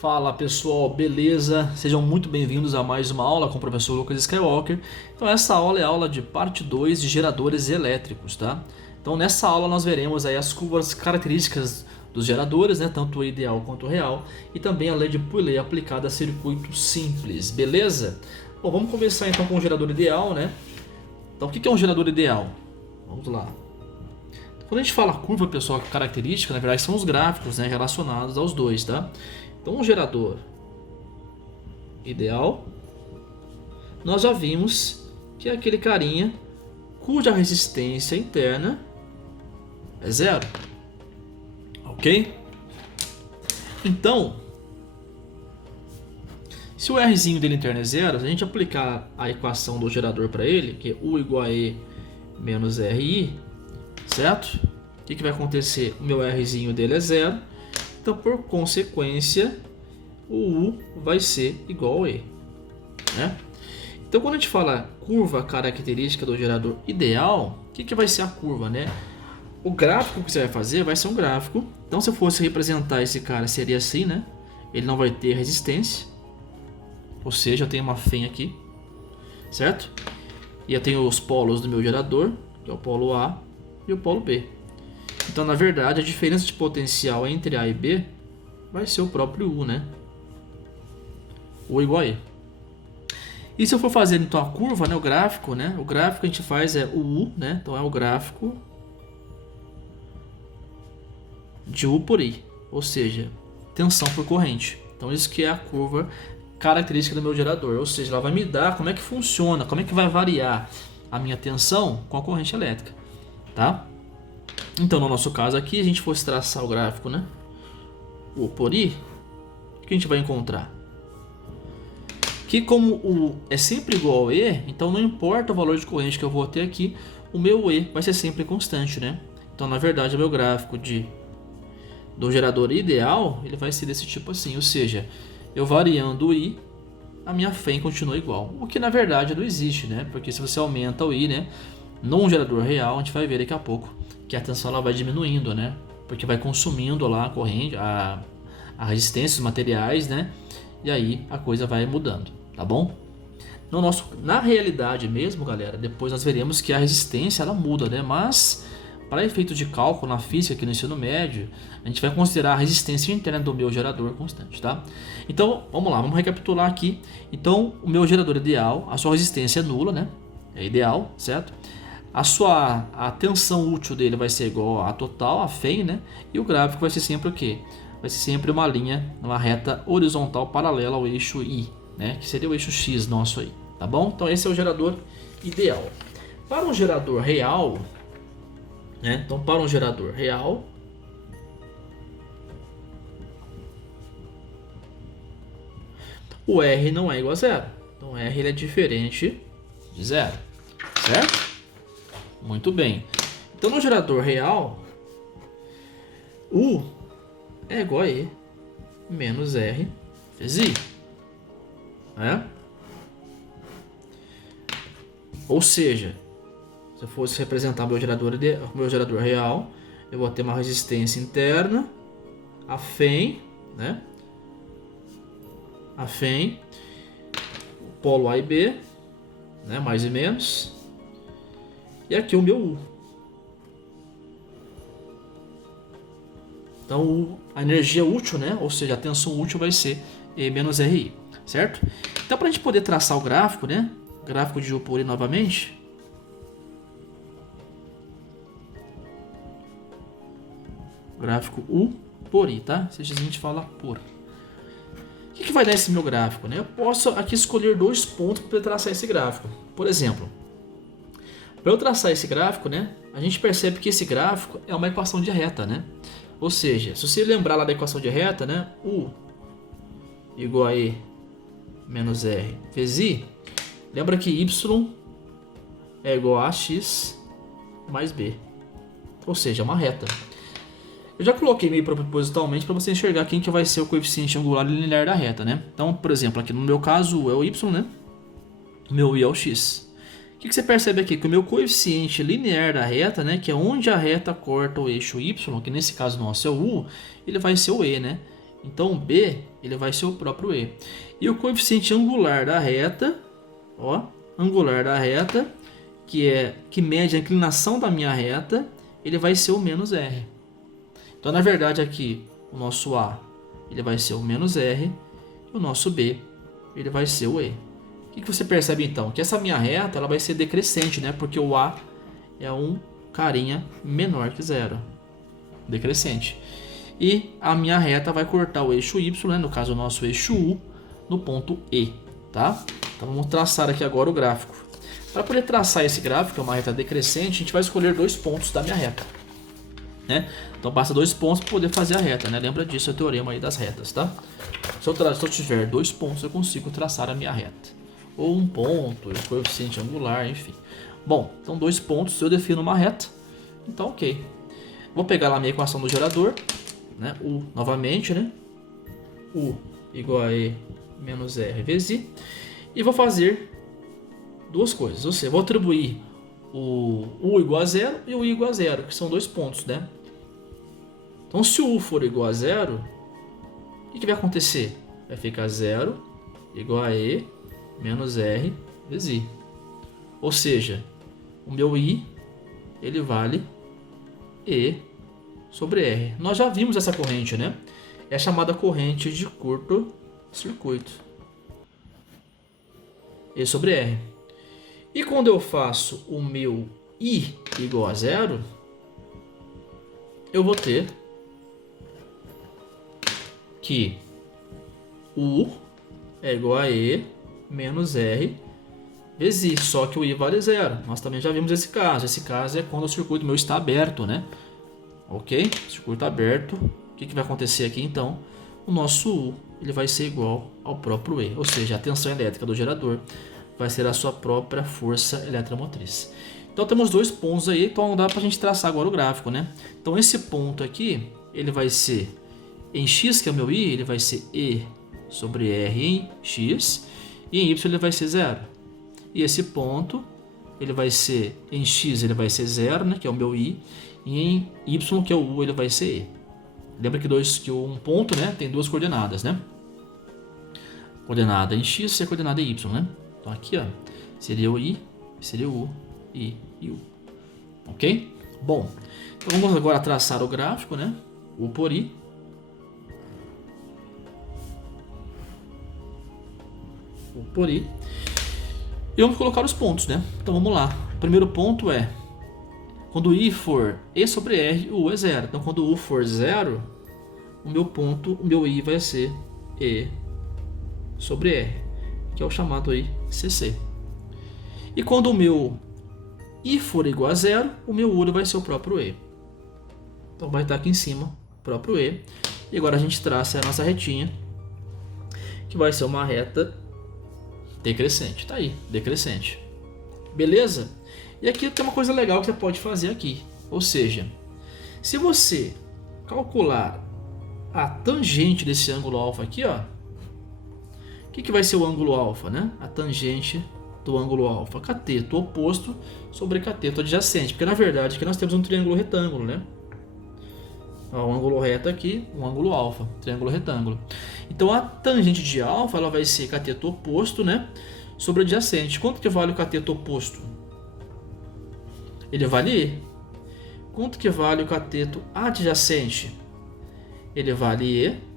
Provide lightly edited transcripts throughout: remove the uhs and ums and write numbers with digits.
Fala pessoal, beleza? Sejam muito bem-vindos a mais uma aula com o professor Lucas Skywalker. Então essa aula é a aula de parte 2 de geradores elétricos, tá? Então nessa aula nós veremos aí as curvas características dos geradores, né? Tanto o ideal quanto o real, e também a lei de Poole aplicada a circuitos simples, beleza? Bom, vamos começar então com o gerador ideal, né? Então o que é um gerador ideal? Vamos lá. Quando a gente fala curva, pessoal, característica, na verdade são os gráficos, né, relacionados aos dois, tá? Então, um gerador ideal, nós já vimos que é aquele carinha cuja resistência interna é zero, ok? Então, se o Rzinho dele interno é zero, se a gente aplicar a equação do gerador para ele, que é U igual a E menos RI, certo? O que vai acontecer? O meu Rzinho dele é zero. Então, por consequência, o U vai ser igual a E, né? Então, quando a gente fala curva característica do gerador ideal, o que vai ser a curva, né? O gráfico que você vai fazer vai ser um gráfico. Então, se eu fosse representar esse cara, seria assim, né? Ele não vai ter resistência, ou seja, eu tenho uma FEM aqui, certo? E eu tenho os polos do meu gerador, que é o polo A e o polo B. Então, na verdade, a diferença de potencial entre A e B vai ser o próprio U, né? U igual a E. E se eu for fazer então a curva, né, o gráfico, né? O gráfico que a gente faz é o U, né? Então é o gráfico de U por I, ou seja, tensão por corrente. Então isso que é a curva característica do meu gerador, ou seja, ela vai me dar como é que funciona, como é que vai variar a minha tensão com a corrente elétrica, tá? Então, no nosso caso aqui, a gente fosse traçar o gráfico, né? U por I, o que a gente vai encontrar? Que como o é sempre igual ao E, então não importa o valor de corrente que eu vou ter aqui, o meu E vai ser sempre constante, né? Então, na verdade, o meu gráfico do gerador ideal, ele vai ser desse tipo assim, ou seja, eu variando o I, a minha FEM continua igual. O que na verdade não existe, né? Porque se você aumenta o I, né? Num gerador real, a gente vai ver daqui a pouco que a tensão ela vai diminuindo, né? Porque vai consumindo lá a corrente, a resistência dos materiais, né? E aí a coisa vai mudando, tá bom? Na realidade mesmo, galera, depois nós veremos que a resistência ela muda, né? Mas para efeito de cálculo na física aqui no ensino médio, a gente vai considerar a resistência interna do meu gerador constante, tá? Então, vamos lá, vamos recapitular aqui. Então, o meu gerador ideal, a sua resistência é nula, né? É ideal, certo? A tensão útil dele vai ser igual a total, a FEM, né? E o gráfico vai ser sempre o quê? Vai ser sempre uma linha, uma reta horizontal paralela ao eixo I, né? Que seria o eixo X nosso aí, tá bom? Então esse é o gerador ideal. Para um gerador real, né? Então para um gerador real, o R não é igual a zero. Então R ele é diferente de zero, certo? Muito bem. Então no gerador real, U é igual a E menos R vezes I, né? Ou seja, se eu fosse representar meu gerador real, eu vou ter uma resistência interna, a FEM, né? A FEM, o polo A e B, né? Mais e menos. E aqui o meu U. Então a energia útil, né? Ou seja, a tensão útil vai ser E menos RI, certo? Então para a gente poder traçar o gráfico, né? Gráfico de U por I novamente. Gráfico U por I, tá? Se a gente fala por. O que vai dar esse meu gráfico, né? Eu posso aqui escolher dois pontos para traçar esse gráfico. Por exemplo, para eu traçar esse gráfico, né? A gente percebe que esse gráfico é uma equação de reta, né? Ou seja, se você lembrar lá da equação de reta, né? U igual a E menos R vezes I. Lembra que Y é igual a X mais B. Ou seja, é uma reta. Eu já coloquei meio propositalmente para você enxergar quem que vai ser o coeficiente angular linear da reta, né? Então, por exemplo, aqui no meu caso, U é o Y, né? O meu I é o X. O que você percebe aqui? Que o meu coeficiente linear da reta, né, que é onde a reta corta o eixo Y, que nesse caso nosso é o U, ele vai ser o E, né? Então B ele vai ser o próprio E. E o coeficiente angular da reta, ó, angular da reta, que mede a inclinação da minha reta, ele vai ser o menos R. Então, na verdade, aqui, o nosso A, ele vai ser o menos R, e o nosso B, ele vai ser o E. O que você percebe, então? Que essa minha reta, ela vai ser decrescente, né? Porque o A é um carinha menor que zero. Decrescente. E a minha reta vai cortar o eixo Y, né? No caso, o nosso eixo U, no ponto E, tá? Então, vamos traçar aqui agora o gráfico. Para poder traçar esse gráfico, que é uma reta decrescente, a gente vai escolher 2 pontos da minha reta, né? Então basta 2 pontos para poder fazer a reta, né? Lembra disso, é o teorema aí das retas, tá? Se eu tiver 2 pontos, eu consigo traçar a minha reta. Ou um ponto, o coeficiente angular, enfim. Bom, então 2 pontos eu defino uma reta, então ok. Vou pegar lá a minha equação do gerador, né? U novamente, né? U igual a E menos R vezes I. E vou fazer duas coisas, ou seja, vou atribuir o U igual a zero e o I igual a zero, que são 2 pontos, né? Então, se o U for igual a zero, o que vai acontecer? Vai ficar 0 igual a E menos R vezes I. Ou seja, o meu I, ele vale E sobre R. Nós já vimos essa corrente, né? É chamada corrente de curto-circuito. E sobre R. E quando eu faço o meu I igual a zero, eu vou ter que U é igual a E menos R vezes I, só que o I vale zero. Nós também já vimos esse caso. Esse caso é quando o circuito meu está aberto, né? Ok? Circuito aberto. O que vai acontecer aqui então? O nosso U ele vai ser igual ao próprio E, ou seja, a tensão elétrica do gerador vai ser a sua própria força eletromotriz. Então temos 2 pontos aí, então dá para a gente traçar agora o gráfico, né? Então esse ponto aqui, ele vai ser em X, que é o meu I, ele vai ser E sobre R em X, e em Y ele vai ser zero. E esse ponto, ele vai ser em X, ele vai ser zero, né? Que é o meu I, e em Y, que é o U, ele vai ser E. Lembra que um ponto, né, tem 2 coordenadas, né? Coordenada em X e a coordenada em Y, né? Então aqui, ó, seria o I, seria o U, I e U. Ok? Bom, então vamos agora traçar o gráfico, né? U por I. U por I. E vamos colocar os pontos, né? Então vamos lá. O primeiro ponto é quando o I for E sobre R, o U é zero. Então quando o U for zero, o meu I vai ser E sobre R, que é o chamado aí CC. E quando o meu I for igual a zero, o meu U vai ser o próprio E. Então vai estar aqui em cima o próprio E. E agora a gente traça a nossa retinha, que vai ser uma reta decrescente. Tá aí, decrescente. Beleza? E aqui tem uma coisa legal que você pode fazer aqui. Ou seja, se você calcular a tangente desse ângulo alfa aqui, ó, o que vai ser o ângulo alfa, né? A tangente do ângulo alfa, cateto oposto sobre cateto adjacente, porque na verdade aqui nós temos um triângulo retângulo, né? Ó, um ângulo reto aqui, um ângulo alfa, triângulo retângulo. Então a tangente de alfa, ela vai ser cateto oposto, né, sobre adjacente. Quanto que vale o cateto oposto? Ele vale E. Quanto que vale o cateto adjacente? Ele vale E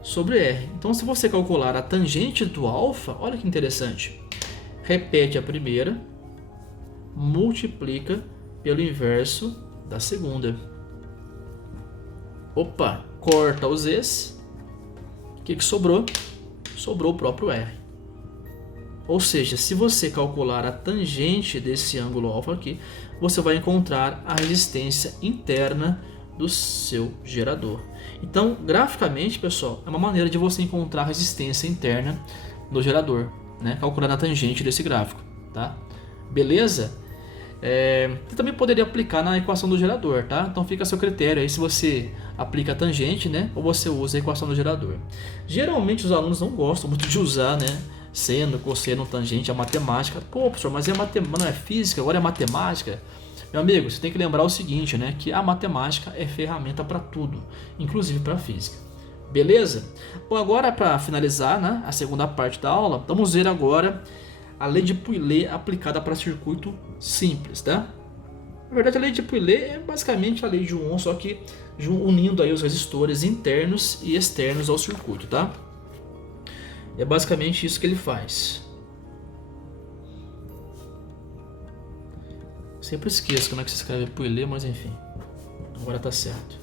sobre R. Então, se você calcular a tangente do alfa, olha que interessante. Repete a primeira, multiplica pelo inverso da segunda. Opa, corta os E's. O que sobrou? Sobrou o próprio R. Ou seja, se você calcular a tangente desse ângulo alfa aqui, você vai encontrar a resistência interna do seu gerador. Então, graficamente, pessoal, é uma maneira de você encontrar a resistência interna do gerador, né? Calculando a tangente desse gráfico, tá? Beleza? Você também poderia aplicar na equação do gerador, tá? Então fica a seu critério aí se você aplica a tangente, né? Ou você usa a equação do gerador. Geralmente os alunos não gostam muito de usar, né? Seno, cosseno, tangente, a matemática. Pô, professor, mas não é física, agora é matemática. Meu amigo, você tem que lembrar o seguinte, né? Que a matemática é ferramenta para tudo, inclusive para física. Beleza? Bom, agora para finalizar, né, a segunda parte da aula, vamos ver agora a lei de Pouillet aplicada para circuito simples, tá? Na verdade, a lei de Pouillet é basicamente a lei de Ohm, só que unindo aí os resistores internos e externos ao circuito, tá? É basicamente isso que ele faz. Sempre esqueço como é que se escreve Pouillet, mas enfim, agora tá certo.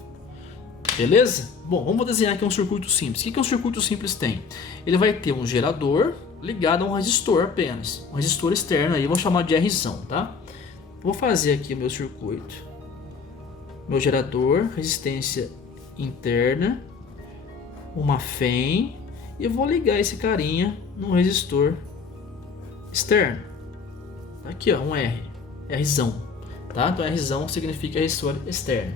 Beleza? Bom, vamos desenhar aqui um circuito simples. O que um circuito simples tem? Ele vai ter um gerador ligado a um resistor apenas. Um resistor externo aí, eu vou chamar de Rzão, tá? Vou fazer aqui o meu circuito. Meu gerador, resistência interna, uma FEM, e eu vou ligar esse carinha no resistor externo. Aqui ó, um Rzão, tá? Então Rzão significa resistor externo.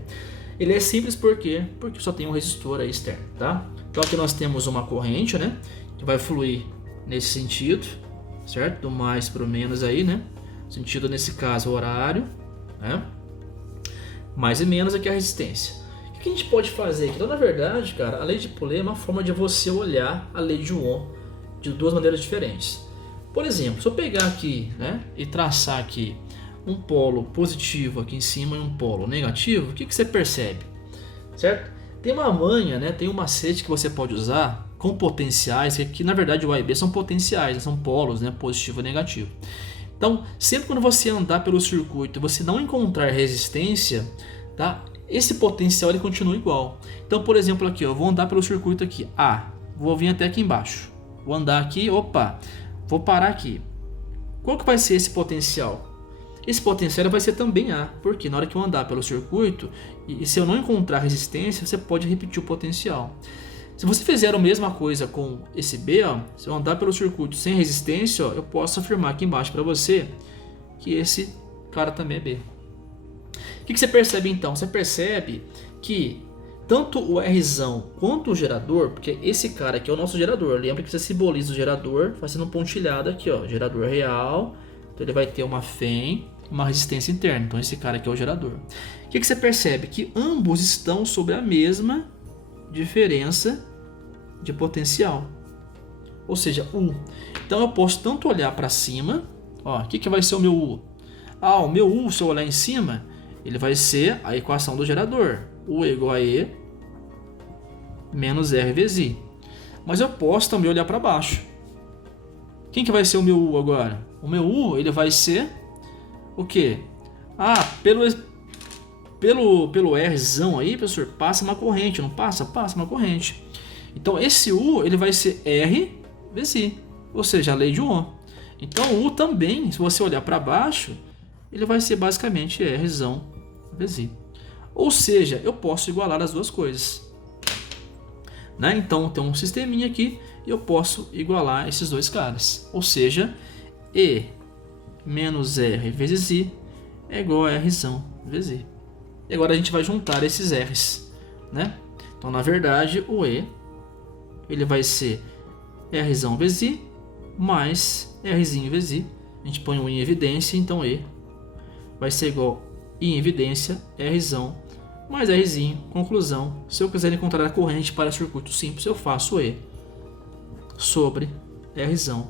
Ele é simples porque só tem um resistor aí externo, tá? Então aqui nós temos uma corrente, né, que vai fluir nesse sentido, certo? Do mais para o menos aí, né? Sentido nesse caso horário, né? Mais e menos aqui a resistência. O que a gente pode fazer aqui? Então, na verdade, cara, a lei de Pouillet é uma forma de você olhar a lei de Ohm de duas maneiras diferentes. Por exemplo, se eu pegar aqui, né, e traçar aqui um polo positivo aqui em cima e um polo negativo, o que você percebe? Certo? Tem uma manha, né, tem um macete que você pode usar com potenciais, que na verdade o A e B são potenciais, são polos, né, positivo e negativo. Então, sempre quando você andar pelo circuito e você não encontrar resistência, tá? Esse potencial ele continua igual. Então, por exemplo, aqui, ó, eu vou andar pelo circuito aqui, A, vou vir até aqui embaixo. Vou andar aqui, opa, vou parar aqui. Qual que vai ser esse potencial? Esse potencial vai ser também A, porque na hora que eu andar pelo circuito, e se eu não encontrar resistência, você pode repetir o potencial. Se você fizer a mesma coisa com esse B, ó, se eu andar pelo circuito sem resistência, ó, eu posso afirmar aqui embaixo para você que esse cara também é B. O que você percebe então? Você percebe que tanto o Rzão quanto o gerador, porque esse cara aqui é o nosso gerador, lembra que você simboliza o gerador fazendo um pontilhado aqui, ó, gerador real, então ele vai ter uma FEM, uma resistência interna, então esse cara aqui é o gerador. O que você percebe? Que ambos estão sobre a mesma diferença de potencial, ou seja, U. Então eu posso tanto olhar para cima, ó, o que vai ser o meu U? Ah, o meu U, se eu olhar em cima, ele vai ser a equação do gerador, U é igual a E menos R vezes I. Mas eu posso também olhar para baixo. Quem que vai ser o meu U agora? O meu U, ele vai ser o quê? Ah, pelo Rzão aí, professor, passa uma corrente, não passa? Passa uma corrente. Então esse U, ele vai ser R vezes I, ou seja, a lei de Ohm. Então o U também, se você olhar para baixo, ele vai ser basicamente Rzão vezes I. Ou seja, eu posso igualar as duas coisas, né? Então tem um sisteminha aqui e eu posso igualar esses dois caras. Ou seja, E menos R vezes I é igual a Rzão vezes I. E agora a gente vai juntar esses R's, né? Então, na verdade, o E ele vai ser Rzão vezes I mais Rzinho vezes I. A gente põe um I em evidência, então E vai ser igual a I em evidência, Rzão mais Rzinho. Conclusão, se eu quiser encontrar a corrente para circuito simples, eu faço E sobre Rzão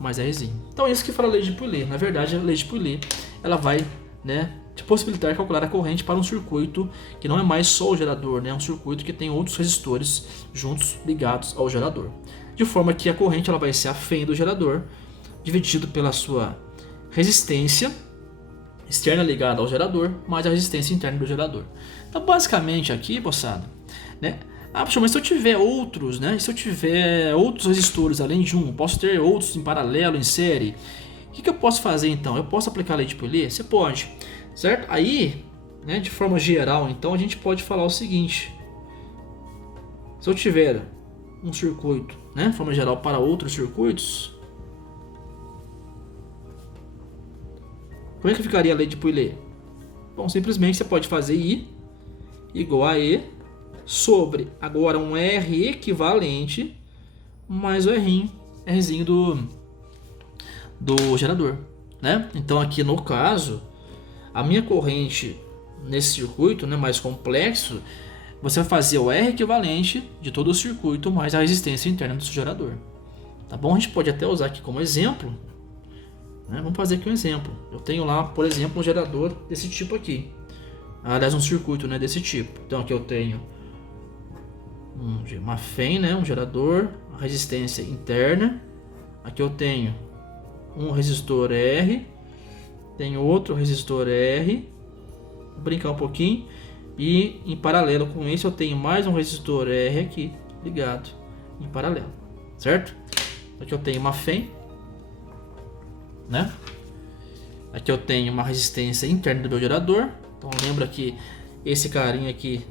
mais Rzinho. Então, isso que fala a lei de Pouillet. Na verdade, a lei de Pouillet ela vai, né, te possibilitar calcular a corrente para um circuito que não é mais só o gerador, né? É um circuito que tem outros resistores juntos ligados ao gerador. De forma que a corrente ela vai ser a FEM do gerador, dividido pela sua resistência externa ligada ao gerador, mais a resistência interna do gerador. Então, basicamente aqui, moçada, né? Ah, mas se eu tiver outros, né? Se eu tiver outros resistores além de um, posso ter outros em paralelo, em série. O que eu posso fazer então? Eu posso aplicar a lei de Pouillet? Você pode, certo? Aí, né, de forma geral, então a gente pode falar o seguinte: se eu tiver um circuito, né, de forma geral para outros circuitos, como é que ficaria a lei de Pouillet? Bom, simplesmente você pode fazer I igual a E sobre agora um R equivalente mais o Rzinho do gerador, né? Então aqui no caso, a minha corrente nesse circuito, né, mais complexo, você vai fazer o R equivalente de todo o circuito mais a resistência interna do seu gerador. Tá bom? A gente pode até usar aqui como exemplo, né? Vamos fazer aqui um exemplo. Eu tenho lá, por exemplo, um gerador desse tipo aqui. Aliás, um circuito, né, desse tipo. Então aqui eu tenho uma FEM, né, um gerador, uma resistência interna. Aqui eu tenho um resistor R, tenho outro resistor R. Vou brincar um pouquinho. E em paralelo com esse eu tenho mais um resistor R aqui ligado em paralelo, certo? Aqui eu tenho uma FEM, né? Aqui eu tenho uma resistência interna do meu gerador. Então lembra que esse carinha aqui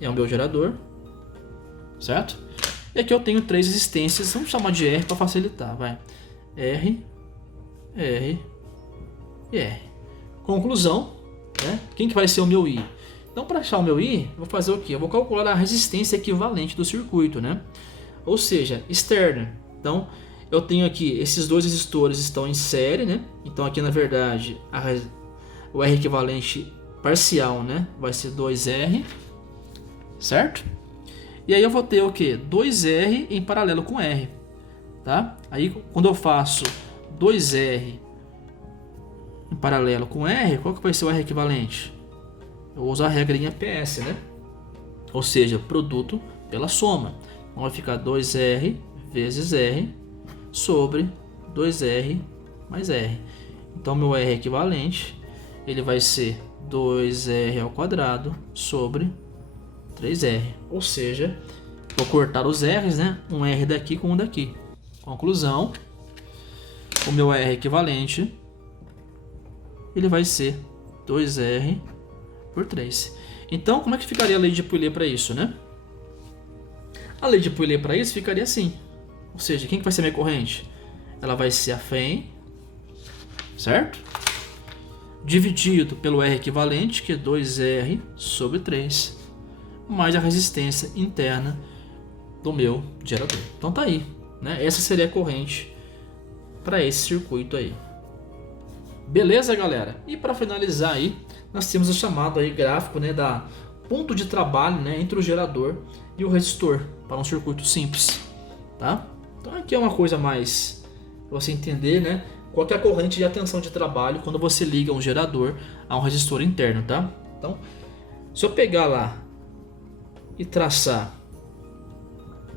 é o meu gerador, certo? E aqui eu tenho 3 resistências, vamos chamar de R para facilitar, vai. R, R e R. Conclusão, né? Quem que vai ser o meu I? Então, para achar o meu I, eu vou fazer o quê? Eu vou calcular a resistência equivalente do circuito, né? Ou seja, externa. Então, eu tenho aqui, esses dois resistores estão em série, né? Então, aqui na verdade, o R equivalente parcial, né? Vai ser 2R, certo? E aí eu vou ter o quê? 2R em paralelo com R, tá? Aí, quando eu faço 2R em paralelo com R, qual que vai ser o R equivalente? Eu uso a regrinha PS, né? Ou seja, produto pela soma. Então vai ficar 2R vezes R sobre 2R mais R. Então meu R equivalente, ele vai ser 2R ao quadrado sobre 3R. Ou seja, vou cortar os R's, né? Um R daqui com um daqui. Conclusão, o meu R equivalente, ele vai ser 2R por 3. Então, como é que ficaria a lei de Pouillet para isso, né? A lei de Pouillet para isso ficaria assim. Ou seja, quem que vai ser a minha corrente? Ela vai ser a FEM, certo? Dividido pelo R equivalente, que é 2R sobre 3, mais a resistência interna do meu gerador. Então tá aí, né? Essa seria a corrente para esse circuito aí. Beleza, galera? E para finalizar aí, nós temos o chamado aí gráfico, né, da ponto de trabalho, né, entre o gerador e o resistor para um circuito simples, tá? Então aqui é uma coisa mais para você entender, né, qual que é a corrente de atenção de trabalho quando você liga um gerador a um resistor interno, tá? Então, se eu pegar lá e traçar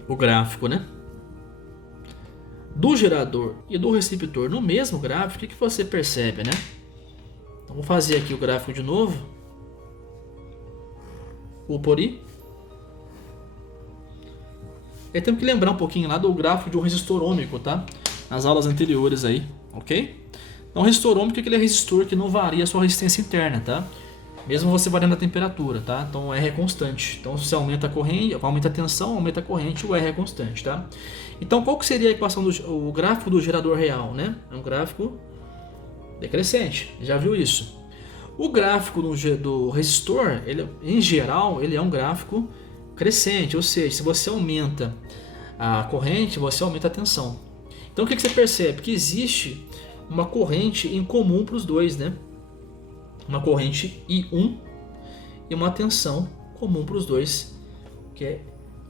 o gráfico, né, do gerador e do receptor no mesmo gráfico, o que você percebe, né? Então vou fazer aqui o gráfico de novo. O por I. E temos que lembrar um pouquinho lá do gráfico de um resistor ôhmico, tá? Nas aulas anteriores aí, ok? Então o resistor ôhmico é aquele resistor que não varia a sua resistência interna, tá? Mesmo você variando a temperatura, tá? Então o R é constante. Então se você aumenta a corrente, aumenta a tensão, aumenta a corrente, o R é constante, tá? Então qual que seria a equação o gráfico do gerador real, né? É um gráfico decrescente, já viu isso? O gráfico do resistor, ele, em geral, ele é um gráfico crescente, ou seja, se você aumenta a corrente, você aumenta a tensão. Então o que você percebe? Que existe uma corrente em comum para os dois, né? Uma corrente I1 e uma tensão comum para os dois, que é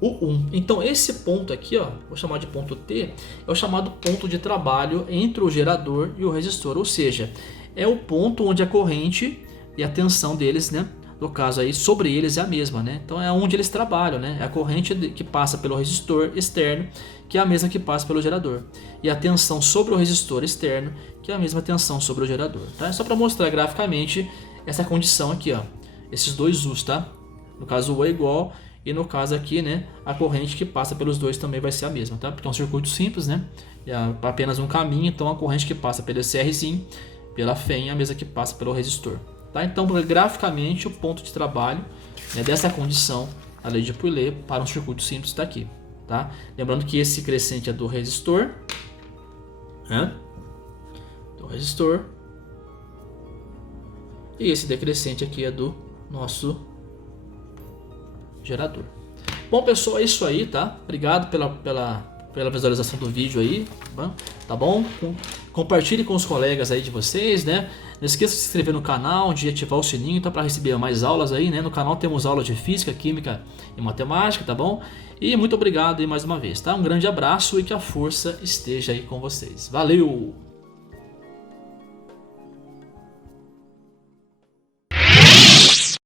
o 1. Então esse ponto aqui, ó, vou chamar de ponto T, é o chamado ponto de trabalho entre o gerador e o resistor, ou seja, é o ponto onde a corrente e a tensão deles, né, no caso aí, sobre eles é a mesma, né? Então é onde eles trabalham, né? É a corrente que passa pelo resistor externo, que é a mesma que passa pelo gerador, e a tensão sobre o resistor externo, que é a mesma tensão sobre o gerador, tá? É só para mostrar graficamente essa condição aqui, ó, esses dois U's, tá? No caso o U é igual, e no caso aqui, né, a corrente que passa pelos dois também vai ser a mesma, tá? Porque é um circuito simples, né? É apenas um caminho, então a corrente que passa pelo CRzinho, pela FEM, é a mesma que passa pelo resistor, tá? Então, graficamente, o ponto de trabalho, né, dessa condição, a lei de Pouillet, para um circuito simples está aqui, tá? Lembrando que esse crescente é do resistor, né? Do resistor, e esse decrescente aqui é do nosso gerador. Bom, pessoal, é isso aí, tá? Obrigado pela visualização do vídeo aí, tá bom? Compartilhe com os colegas aí de vocês, né? Não esqueça de se inscrever no canal, de ativar o sininho, tá, para receber mais aulas aí, né? No canal temos aulas de física, química e matemática, tá bom? E muito obrigado aí mais uma vez, tá? Um grande abraço e que a força esteja aí com vocês. Valeu!